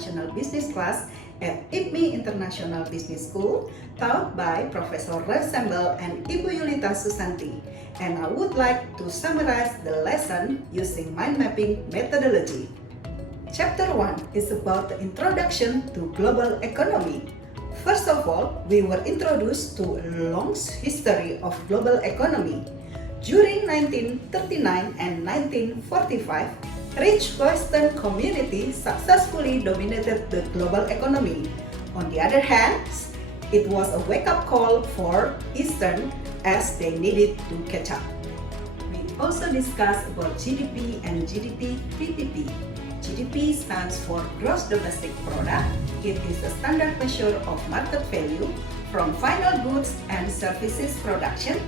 International Business class at IPMI International Business School, taught by Professor Sembel and Ibu Yulita Susanti. And I would like to summarize the lesson using mind mapping methodology. Chapter 1 is about the introduction to global economy. First of all, we were introduced to a long history of global economy. During 1939 and 1945, rich Western communities successfully dominated the global economy. On the other hand, it was a wake-up call for Eastern as they needed to catch up. We also discussed about GDP and GDP PPP. GDP stands for Gross Domestic Product. It is a standard measure of market value from final goods and services production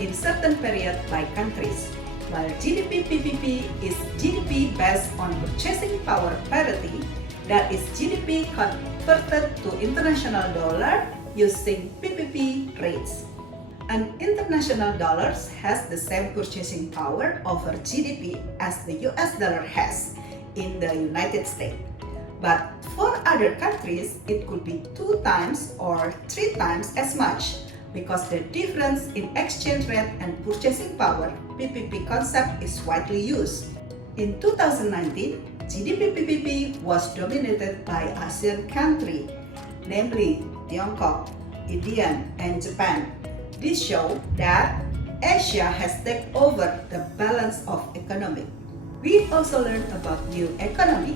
in certain period by countries, while GDP PPP is GDP based on purchasing power parity, that is GDP converted to international dollar using PPP rates. An international dollar has the same purchasing power over GDP as the US dollar has in the United States. But for other countries, it could be 2 times or 3 times as much, because the difference in exchange rate and purchasing power PPP concept is widely used. In 2019, GDP PPP was dominated by ASEAN countries, namely Tiongkok, India, and Japan. This shows that Asia has taken over the balance of economy. We also learned about new economy.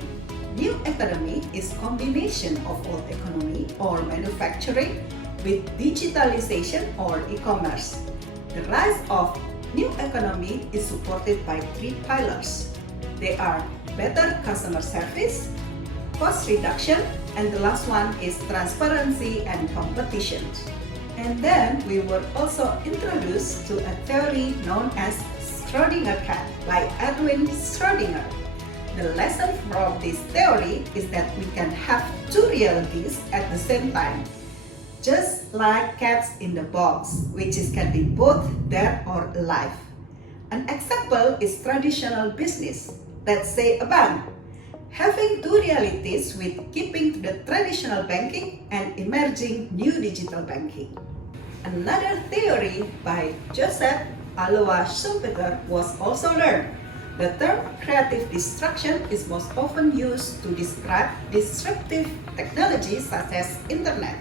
New economy is combination of old economy or manufacturing with digitalization or e-commerce. The rise of new economy is supported by 3 pillars. They are better customer service, cost reduction, and the last one is transparency and competition. And then we were also introduced to a theory known as Schrödinger cat by Edwin Schrödinger. The lesson from this theory is that we can have 2 realities at the same time, just like cats in the box, which can be both dead or alive. An example is traditional business, let's say a bank, having 2 realities with keeping to the traditional banking and emerging new digital banking. Another theory by Joseph Alois Schumpeter was also learned. The term creative destruction is most often used to describe disruptive technologies such as internet.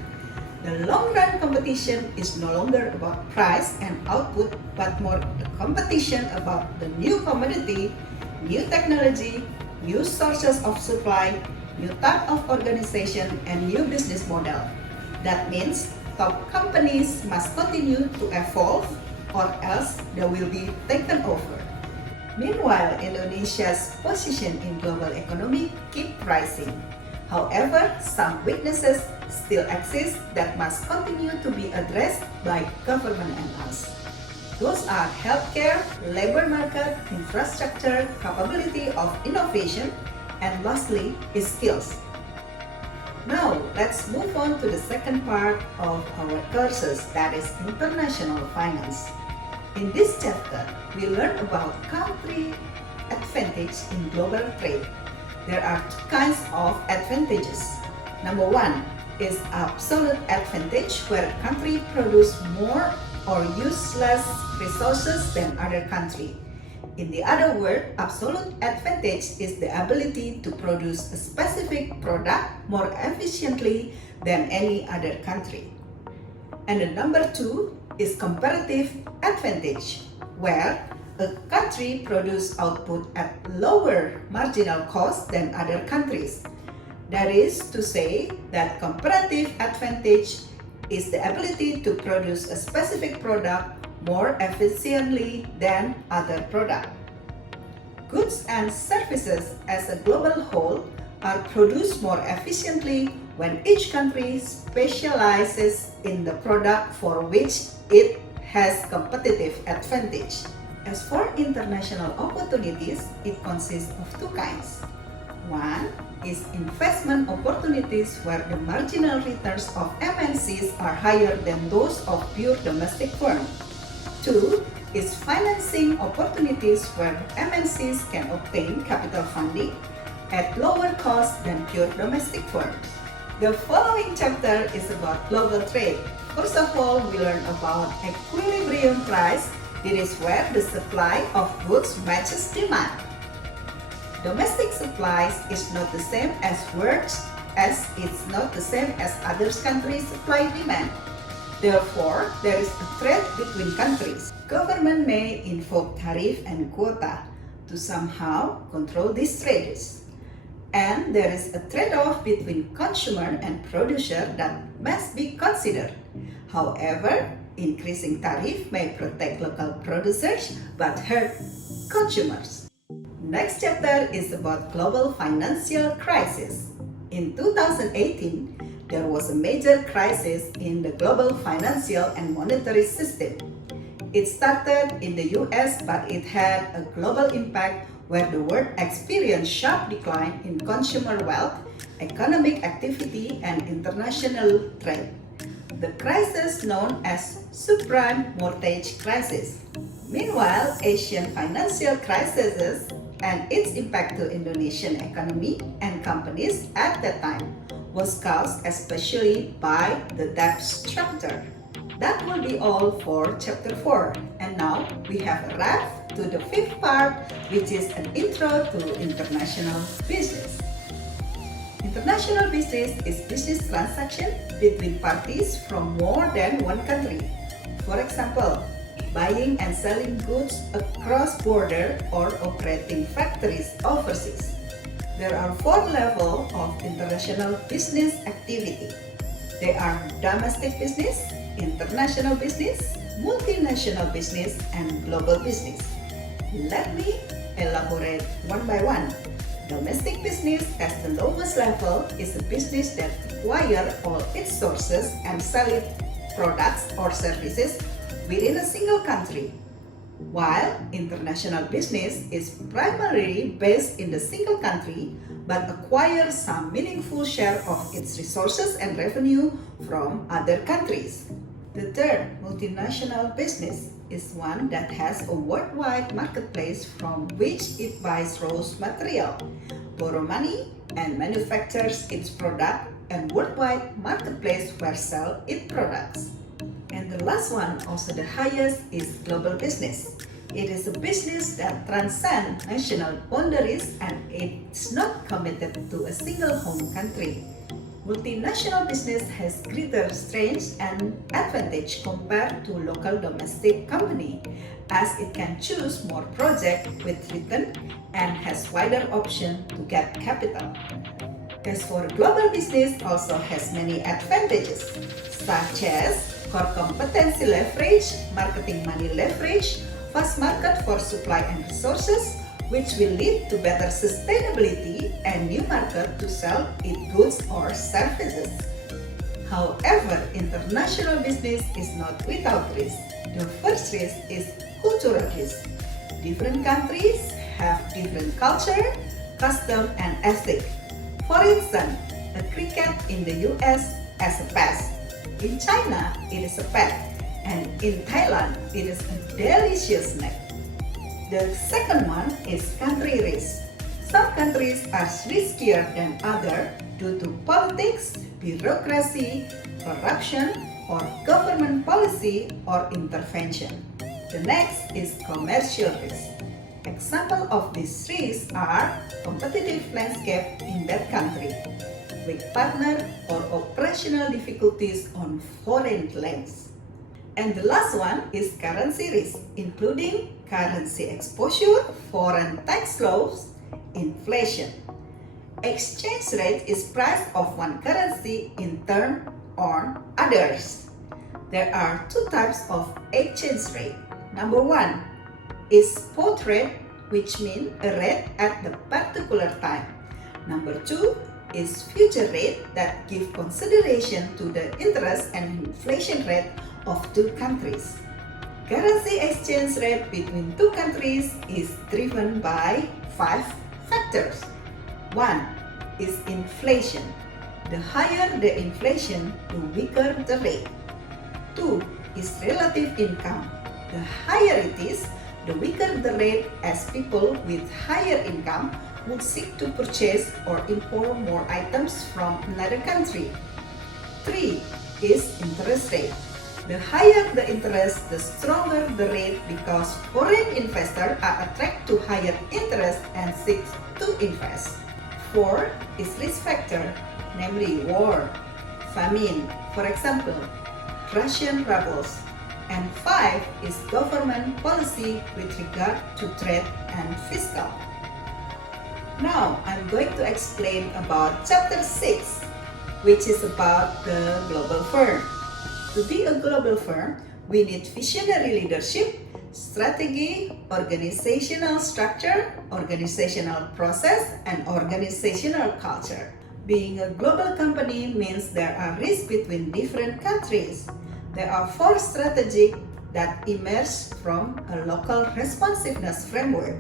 The long-run competition is no longer about price and output, but more the competition about the new commodity, new technology, new sources of supply, new type of organization, and new business model. That means top companies must continue to evolve or else they will be taken over. Meanwhile, Indonesia's position in global economy keep rising. However, some weaknesses still exist that must continue to be addressed by government and us. Those are healthcare, labor market, infrastructure, capability of innovation, and lastly is skills. Now, let's move on to the second part of our courses, that is international finance. In this chapter, we learn about country advantage in global trade. There are 2 kinds of advantages. Number 1 is absolute advantage, where a country produce more or use less resources than other country. In the other word, absolute advantage is the ability to produce a specific product more efficiently than any other country. And the number 2 is comparative advantage, where a country produce output at lower marginal cost than other countries. That is to say that comparative advantage is the ability to produce a specific product more efficiently than other products. Goods and services as a global whole are produced more efficiently when each country specializes in the product for which it has competitive advantage. As for international opportunities, it consists of 2 kinds. One is investment opportunities, where the marginal returns of MNCs are higher than those of pure domestic firms. 2 is financing opportunities, where MNCs can obtain capital funding at lower cost than pure domestic firms. The following chapter is about global trade. First of all, we learn about equilibrium price. This is where the supply of goods matches demand. Domestic supplies is not the same as works, as it's not the same as other countries' supply demand. Therefore, there is a trade between countries. Government may invoke tariff and quota to somehow control these trades. And there is a trade-off between consumer and producer that must be considered. However, increasing tariff may protect local producers but hurt consumers. Next chapter is about global financial crisis. In 2018, there was a major crisis in the global financial and monetary system. It started in the US, but it had a global impact where the world experienced sharp decline in consumer wealth, economic activity, and international trade. The crisis known as subprime mortgage crisis. Meanwhile, Asian financial crises and its impact to Indonesian economy and companies at that time was caused especially by the debt structure. That will be all for chapter 4. And now we have arrived to the 5th part, which is an intro to international business. International business is business transaction between parties from more than one country. For example, buying and selling goods across border or operating factories overseas. There are 4 levels of international business activity. They are domestic business, international business, multinational business, and global business. Let me elaborate one by one. Domestic business at the lowest level is a business that acquires all its sources and sells products or services within a single country, while international business is primarily based in the single country but acquires some meaningful share of its resources and revenue from other countries. The third, multinational business, is one that has a worldwide marketplace from which it buys raw material, borrow money, and manufactures its product, and worldwide marketplace where sell its products. And the last one, also the highest, is global business. It is a business that transcends national boundaries and it's not committed to a single home country. Multinational business has greater strengths and advantage compared to local domestic company, as it can choose more projects with return and has wider option to get capital. As for global business, also has many advantages, such as core competency leverage, marketing money leverage, vast market for supply and resources, which will lead to better sustainability and new market to sell its goods or services. However, international business is not without risk. The first risk is cultural risk. Different countries have different culture, custom, and ethic. For instance, a cricket in the US as a pest. In China, it is a pet, and in Thailand, it is a delicious snack. The second one is country risk. Some countries are riskier than others due to politics, bureaucracy, corruption, or government policy or intervention. The next is commercial risk. Examples of these risks are competitive landscape in that country, weak partner, or operational difficulties on foreign lands. And the last one is currency risk, including currency exposure, foreign tax laws, inflation. Exchange rate is price of one currency in turn on others. There are 2 types of exchange rate. Number 1 is spot rate, which means a rate at the particular time. Number 2 is future rate that give consideration to the interest and inflation rate of 2 countries. Currency exchange rate between 2 countries is driven by 5 factors. 1 is inflation. The higher the inflation, the weaker the rate. 2 is relative income. The higher it is, the weaker the rate, as people with higher income would seek to purchase or import more items from another country. 3 is interest rate. The higher the interest, the stronger the rate because foreign investors are attracted to higher interest and seek to invest. 4 is risk factor, namely war, famine, for example, Russian rebels. And 5 is government policy with regard to trade and fiscal. Now, I'm going to explain about chapter 6, which is about the global firm. To be a global firm, we need visionary leadership, strategy, organizational structure, organizational process, and organizational culture. Being a global company means there are risks between different countries. There are 4 strategies that emerge from a local responsiveness framework.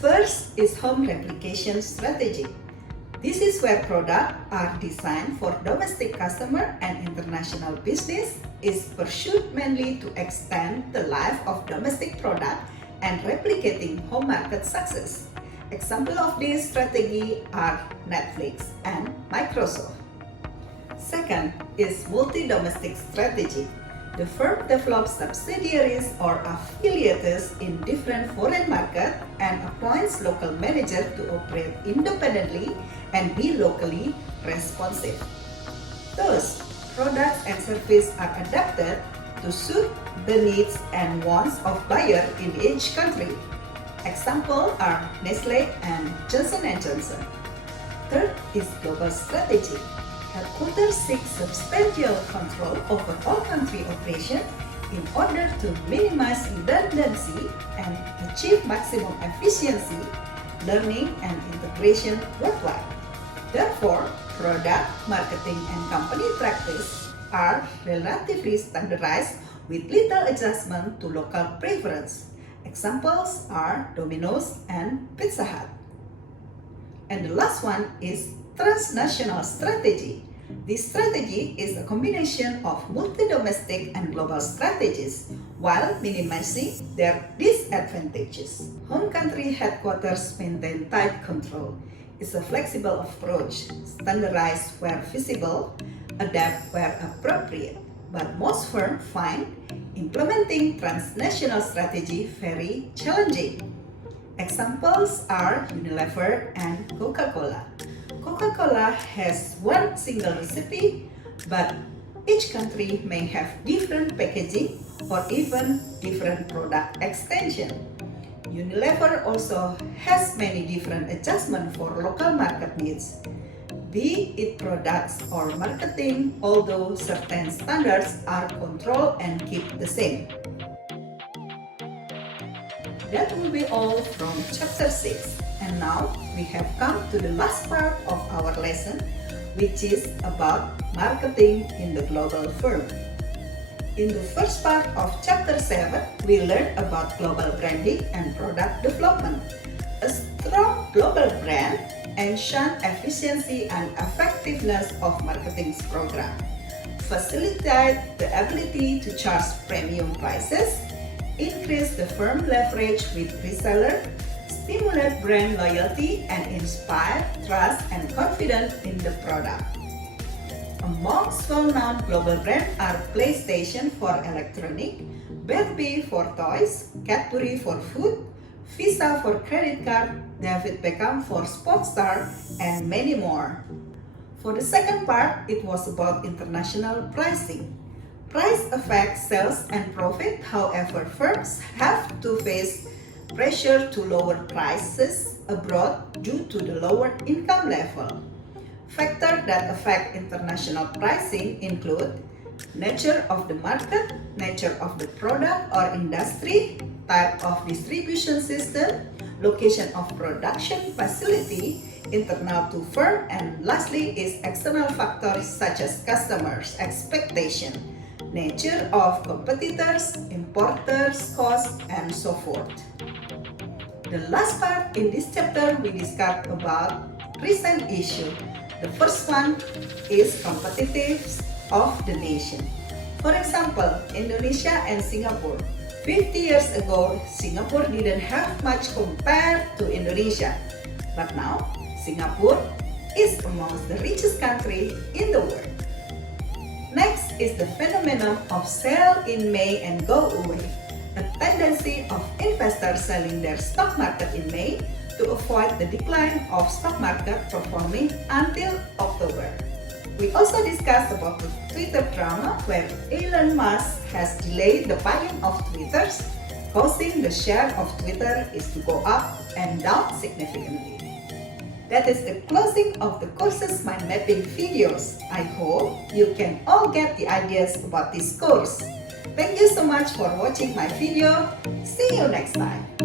First is home replication strategy. This is where products are designed for domestic customer and international business is pursued mainly to extend the life of domestic product and replicating home market success. Examples of this strategy are Netflix and Microsoft. Second is multi-domestic strategy. The firm develops subsidiaries or affiliates in different foreign markets and appoints local managers to operate independently and be locally responsive. Thus, products and services are adapted to suit the needs and wants of buyers in each country. Examples are Nestle and Johnson & Johnson. Third is global strategy. Headquarters seek substantial control over all country operations in order to minimize redundancy and achieve maximum efficiency, learning, and integration worldwide. Therefore, product, marketing, and company practice are relatively standardized with little adjustment to local preference. Examples are Domino's and Pizza Hut. And the last one is transnational strategy. This strategy is a combination of multi-domestic and global strategies while minimizing their disadvantages. Home country headquarters maintain tight control. It's a flexible approach, standardize where feasible, adapt where appropriate. But most firms find implementing transnational strategy very challenging. Examples are Unilever and Coca-Cola. Coca-Cola has one single recipe, but each country may have different packaging or even different product extension. Unilever also has many different adjustments for local market needs, be it products or marketing, although certain standards are controlled and keep the same. That will be all from chapter 6. And now we have come to the last part of our lesson, which is about marketing in the global firm. In the first part of chapter 7, we learned about global branding and product development. A strong global brand ensures efficiency and effectiveness of marketing program, facilitate the ability to charge premium prices, increase the firm leverage with resellers, stimulate brand loyalty, and inspire trust and confidence in the product. Amongst well-known global brands are PlayStation for electronic, Barbie for toys, Cadbury for food, Visa for credit card, David Beckham for sports star, and many more. For the second part, it was about international pricing. Price affects sales and profit, however, firms have to face pressure to lower prices abroad due to the lower income level. Factors that affect international pricing include nature of the market, nature of the product or industry, type of distribution system, location of production facility, internal to firm, and lastly is external factors such as customers' expectation, nature of competitors, importers, cost, and so forth. The last part in this chapter we discussed about recent issue. The first one is competitiveness of the nation. For example, Indonesia and Singapore. 50 years ago, Singapore didn't have much compared to Indonesia. But now, Singapore is amongst the richest country in the world. Next is the phenomenon of sell in May and go away, a tendency of investors selling their stock market in May to avoid the decline of stock market performing until October. We also discussed about the Twitter drama where Elon Musk has delayed the buying of Twitters, causing the share of Twitter is to go up and down significantly. That is the closing of the course's mind mapping videos. I hope you can all get the ideas about this course. Thank you so much for watching my video. See you next time.